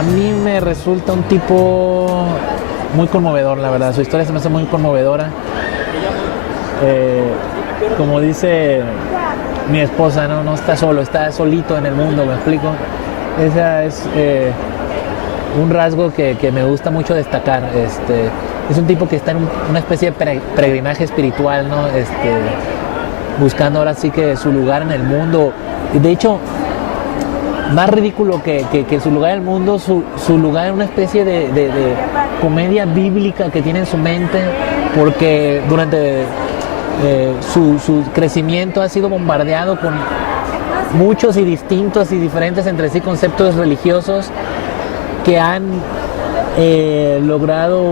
A mí me resulta un tipo muy conmovedor, la verdad. Su historia se me hace muy conmovedora. Como dice mi esposa, no está solo, está solito en el mundo, ¿me explico? Esa es un rasgo que me gusta mucho destacar. Es un tipo que está en una especie de peregrinaje espiritual, ¿no? Buscando ahora sí que su lugar en el mundo. De hecho, más ridículo que su lugar en el mundo, su lugar en una especie de comedia bíblica que tiene en su mente, porque durante su crecimiento ha sido bombardeado con muchos y distintos y diferentes entre sí conceptos religiosos que han logrado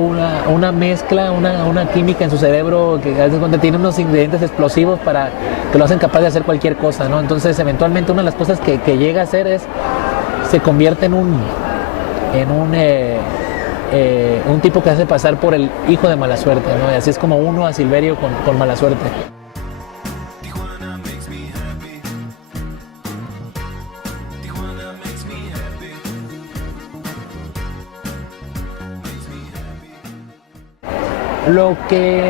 una mezcla, una química en su cerebro que a veces cuando tiene unos ingredientes explosivos para que lo hacen capaz de hacer cualquier cosa, ¿no? Entonces eventualmente una de las cosas que llega a hacer se convierte en un tipo que hace pasar por el hijo de mala suerte, ¿no? Y así es como uno a Silverio con mala suerte.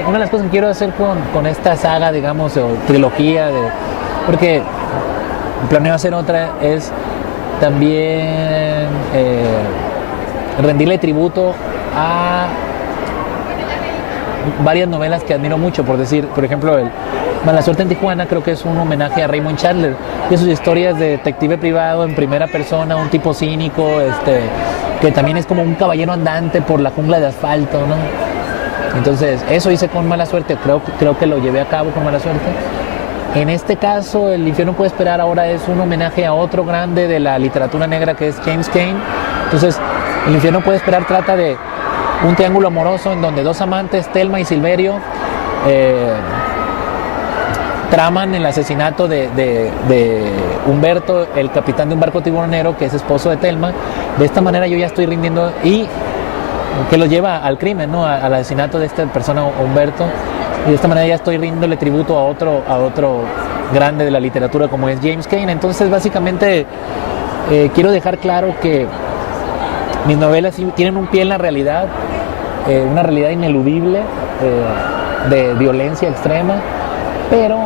Una de las cosas que quiero hacer con esta saga, digamos, o trilogía, porque planeo hacer otra, es también rendirle tributo a varias novelas que admiro mucho, por ejemplo, el Mala Suerte en Tijuana creo que es un homenaje a Raymond Chandler y sus historias de detective privado en primera persona, un tipo cínico, que también es como un caballero andante por la jungla de asfalto, ¿no? Entonces, eso hice con Mala Suerte, creo que lo llevé a cabo con Mala Suerte. En este caso, El infierno puede esperar ahora es un homenaje a otro grande de la literatura negra que es James Cain. Entonces, El infierno puede esperar trata de un triángulo amoroso en donde dos amantes, Thelma y Silverio, traman el asesinato de Humberto, el capitán de un barco tiburonero que es esposo de Thelma. De esta manera yo ya estoy rindiendo y que lo lleva al crimen, ¿no? Al asesinato de esta persona, Humberto, y de esta manera ya estoy rindiéndole tributo a otro grande de la literatura como es James Cain. Entonces básicamente quiero dejar claro que mis novelas tienen un pie en la realidad, una realidad ineludible de violencia extrema, pero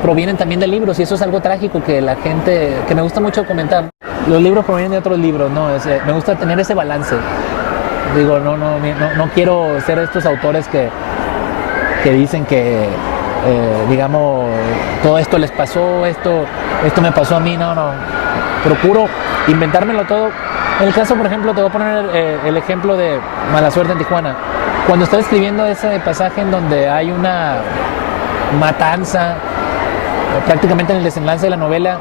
provienen también de libros, y eso es algo trágico que la gente, que me gusta mucho comentar. Los libros provienen de otros libros, ¿no? Me gusta tener ese balance. Digo, no quiero ser estos autores que dicen que, digamos, todo esto les pasó, esto me pasó a mí, no. Procuro inventármelo todo. En el caso, por ejemplo, te voy a poner el ejemplo de Mala Suerte en Tijuana. Cuando estaba escribiendo ese pasaje en donde hay una matanza, prácticamente en el desenlace de la novela,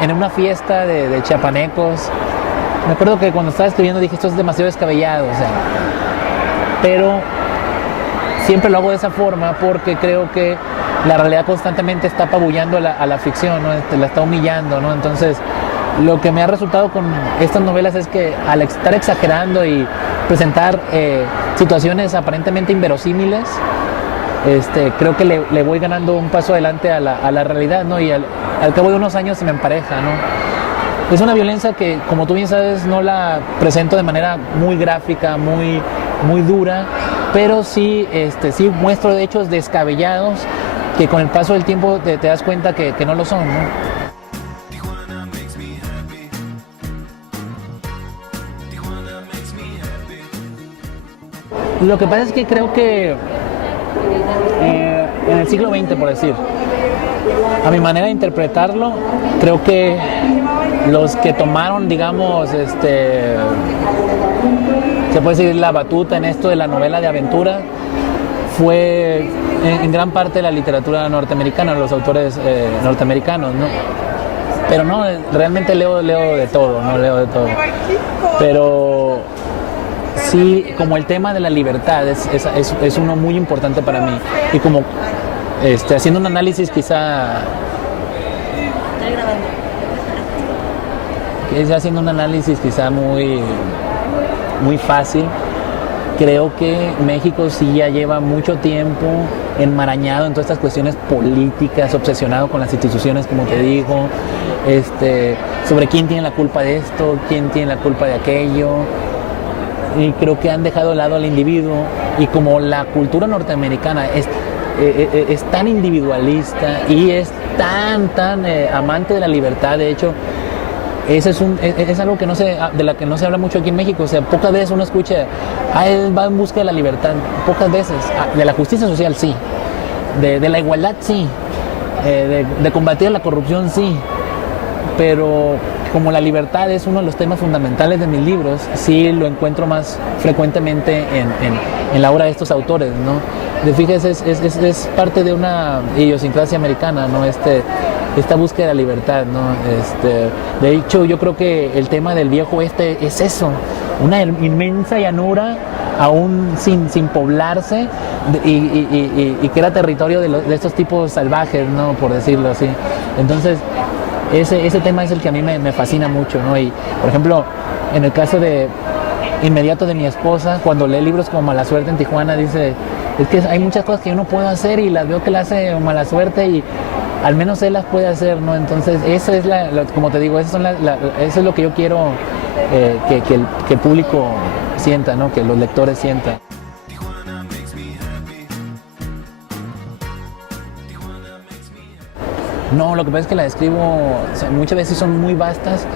en una fiesta de chiapanecos, me acuerdo que cuando estaba escribiendo dije, esto es demasiado descabellado, o sea, pero siempre lo hago de esa forma porque creo que la realidad constantemente está apabullando a la ficción, ¿no? La está humillando, ¿no? Entonces, lo que me ha resultado con estas novelas es que al estar exagerando y presentar situaciones aparentemente inverosímiles, creo que le voy ganando un paso adelante a la realidad, ¿no? Y al cabo de unos años se me empareja, ¿no? Es una violencia que, como tú bien sabes, no la presento de manera muy gráfica, muy dura, pero sí muestro hechos descabellados que con el paso del tiempo te das cuenta que no lo son, ¿no? Lo que pasa es que creo que en el siglo XX, por decir, a mi manera de interpretarlo, creo que los que tomaron, digamos, se puede decir la batuta en esto de la novela de aventura, fue en gran parte la literatura norteamericana, los autores norteamericanos, ¿no? Pero no, realmente leo de todo, no leo de todo. Pero sí, como el tema de la libertad es uno muy importante para mí. Y como haciendo un análisis quizá muy fácil, creo que México sí ya lleva mucho tiempo enmarañado en todas estas cuestiones políticas, obsesionado con las instituciones, como te digo, sobre quién tiene la culpa de esto, quién tiene la culpa de aquello. Y creo que han dejado de lado al individuo, y como la cultura norteamericana es tan individualista y es tan amante de la libertad. De hecho, ese es algo que de la que no se habla mucho aquí en México. O sea, pocas veces uno escucha, él va en busca de la libertad, pocas veces. De la justicia social sí, de la igualdad sí, de combatir la corrupción sí, pero como la libertad es uno de los temas fundamentales de mis libros, sí lo encuentro más frecuentemente en la obra de estos autores, ¿no? Fíjese, es parte de una idiosincrasia americana, ¿no? Esta búsqueda de la libertad, ¿no? De hecho, yo creo que el tema del viejo oeste es eso, una inmensa llanura aún sin poblarse, y que era territorio de estos tipos salvajes, ¿no? Por decirlo así. Entonces, ese tema es el que a mí me fascina mucho, ¿no? Y, por ejemplo, en el caso inmediato de mi esposa, cuando lee libros como Mala Suerte en Tijuana, dice, es que hay muchas cosas que yo no puedo hacer y las veo que las hace Mala Suerte, y al menos él las puede hacer, ¿no? Entonces, eso es como te digo, eso es lo que yo quiero que el público sienta, ¿no? Que los lectores sientan. No, lo que pasa es que la escribo, o sea, muchas veces son muy vastas,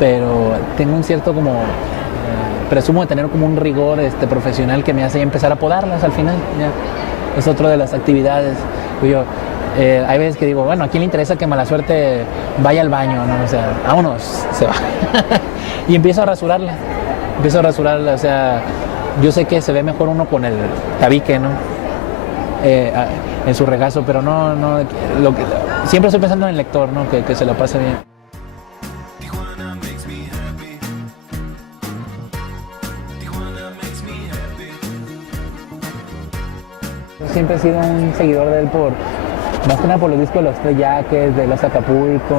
pero tengo un cierto presumo de tener como un rigor profesional que me hace empezar a podarlas al final. Ya. Es otra de las actividades. Hay veces que digo, bueno, ¿a quién le interesa que Mala Suerte vaya al baño, ¿no? O sea, vámonos, se va. Y empiezo a rasurarla, o sea, yo sé que se ve mejor uno con el tabique, ¿no? En su regazo, pero siempre estoy pensando en el lector, ¿no? Que se lo pase bien. Yo siempre he sido un seguidor de él más que nada por los discos de los Tres Jackets, de Los Acapulco,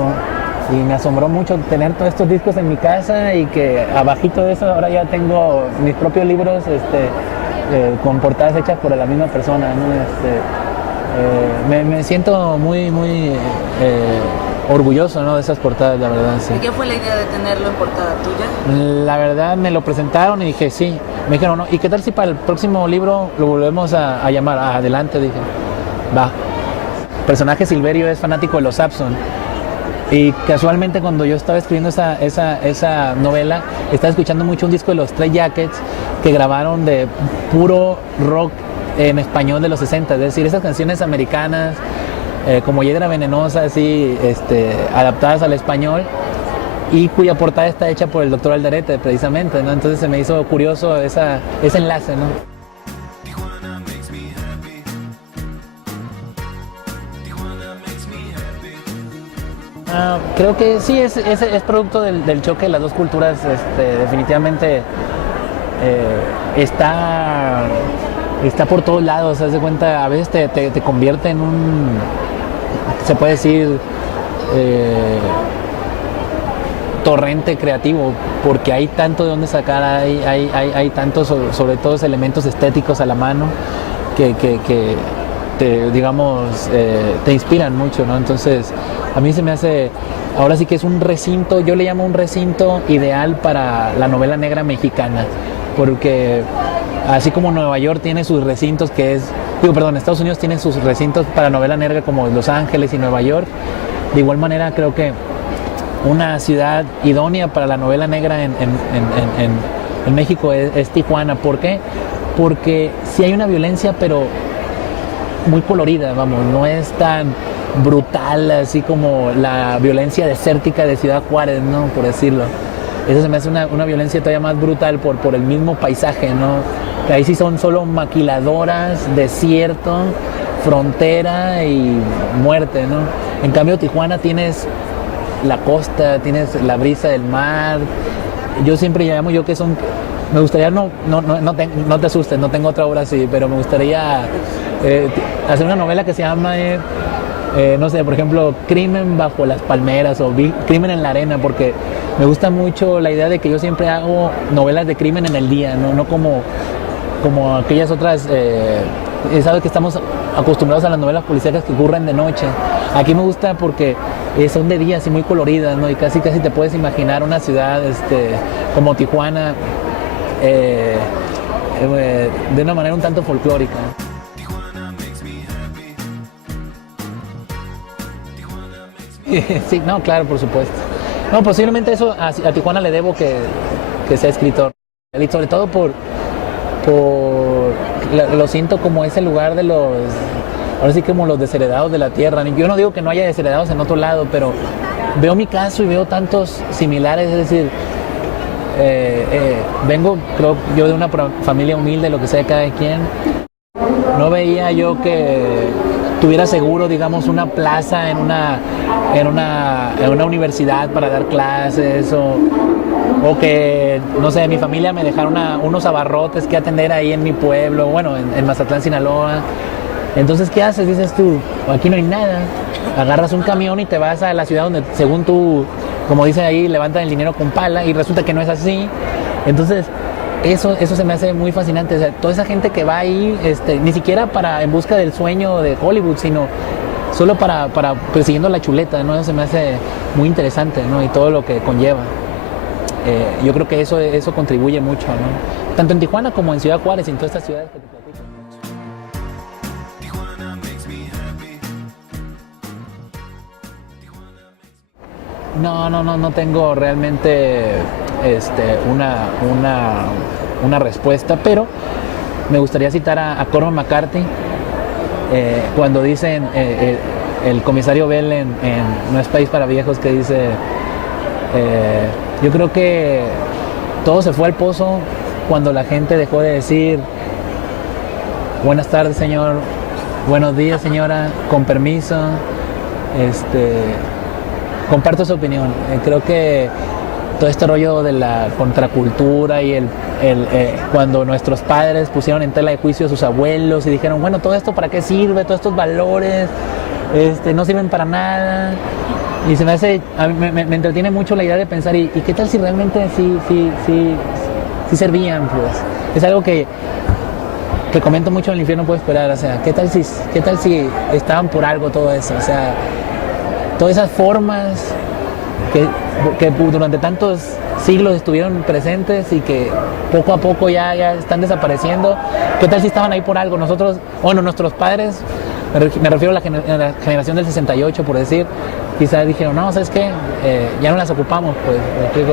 y me asombró mucho tener todos estos discos en mi casa, y que abajito de eso ahora ya tengo mis propios libros con portadas hechas por la misma persona, ¿no? Me siento muy orgulloso, ¿no? De esas portadas, la verdad, sí. ¿Y qué fue la idea de tenerlo en portada tuya? La verdad, me lo presentaron y dije sí. Me dijeron, no, ¿y qué tal si para el próximo libro lo volvemos a llamar? Adelante, dije, va. El personaje Silverio es fanático de los Saxon, y casualmente cuando yo estaba escribiendo esa novela, estaba escuchando mucho un disco de los Tres Jackets que grabaron de puro rock en español de los 60, es decir, esas canciones americanas como Hiedra Venenosa, así, adaptadas al español, y cuya portada está hecha por el doctor Alderete, precisamente, ¿no? Entonces se me hizo curioso ese enlace, ¿no? Creo que sí, es producto del choque de las dos culturas. Definitivamente está por todos lados. Se hace cuenta, a veces te convierte en se puede decir, torrente creativo, porque hay tanto de dónde sacar, hay tantos, sobre todo elementos estéticos a la mano que te inspiran mucho, ¿no? Entonces, a mí se me hace, ahora sí que es un recinto, yo le llamo un recinto ideal para la novela negra mexicana, porque así como Nueva York tiene sus recintos, Estados Unidos tiene sus recintos para novela negra como Los Ángeles y Nueva York, de igual manera creo que una ciudad idónea para la novela negra en México es Tijuana. ¿Por qué? Porque sí hay una violencia, pero muy colorida, vamos, no es tan brutal así como la violencia desértica de Ciudad Juárez, ¿no? Por decirlo. Eso se me hace una violencia todavía más brutal por el mismo paisaje, ¿no? Que ahí sí son solo maquiladoras, desierto, frontera y muerte, ¿no? En cambio, Tijuana tienes la costa, tienes la brisa del mar. Yo siempre llamo que son... Me gustaría, no te asustes, no tengo otra obra así, pero me gustaría hacer una novela que se llama, no sé, por ejemplo, Crimen bajo las palmeras o Crimen en la arena, porque me gusta mucho la idea de que yo siempre hago novelas de crimen en el día, no como aquellas otras, sabes que estamos acostumbrados a las novelas policíacas que ocurren de noche. Aquí me gusta porque son de día así muy coloridas, ¿no? Y casi te puedes imaginar una ciudad como Tijuana de una manera un tanto folclórica. Sí, no, claro, por supuesto. No, posiblemente eso a Tijuana le debo que sea escritor. Y sobre todo lo siento como ese lugar de ahora sí como los desheredados de la tierra. Yo no digo que no haya desheredados en otro lado, pero veo mi caso y veo tantos similares, es decir, vengo, creo yo, de una familia humilde, lo que sea de cada quien. No veía yo que tuviera seguro, digamos, una plaza en una universidad para dar clases o que, no sé, mi familia me dejara unos abarrotes que atender ahí en mi pueblo, bueno, en Mazatlán, Sinaloa. Entonces, ¿qué haces? Dices tú, aquí no hay nada. Agarras un camión y te vas a la ciudad donde, según tú, como dicen ahí, levantan el dinero con pala y resulta que no es así. Entonces, eso se me hace muy fascinante. O sea, toda esa gente que va ahí, ni siquiera en busca del sueño de Hollywood, sino solo para persiguiendo la chuleta, ¿no? Eso se me hace muy interesante, ¿no? Y todo lo que conlleva. Yo creo que eso contribuye mucho, ¿no? Tanto en Tijuana como en Ciudad Juárez y en todas estas ciudades que te platico. No tengo realmente una respuesta, pero me gustaría citar a Cormac McCarthy cuando dicen el comisario Bell en No es país para viejos, que dice yo creo que todo se fue al pozo cuando la gente dejó de decir buenas tardes, señor, buenos días, señora, con permiso. Comparto su opinión. Creo que todo este rollo de la contracultura y cuando nuestros padres pusieron en tela de juicio a sus abuelos y dijeron, bueno, todo esto para qué sirve, todos estos valores no sirven para nada. Y se me hace, a mí me entretiene mucho la idea de pensar, ¿y qué tal si realmente sí servían? Pues es algo que comento mucho en El infierno puede esperar. O sea, ¿qué tal si estaban por algo todo eso? O sea, todas esas formas que durante tantos siglos estuvieron presentes y que poco a poco ya están desapareciendo. ¿Qué tal si estaban ahí por algo? Nosotros, bueno, nuestros padres, me refiero a la generación del 68, por decir, quizás dijeron, no, ¿sabes qué? Ya no las ocupamos, pues,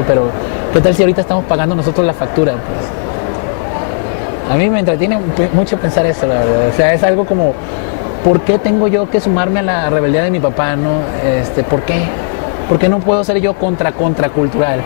pero ¿qué tal si ahorita estamos pagando nosotros la factura? Pues a mí me entretiene mucho pensar eso, la verdad. O sea, es algo como, ¿por qué tengo yo que sumarme a la rebeldía de mi papá, no? ¿Por qué? ¿Por qué no puedo ser yo contracultural?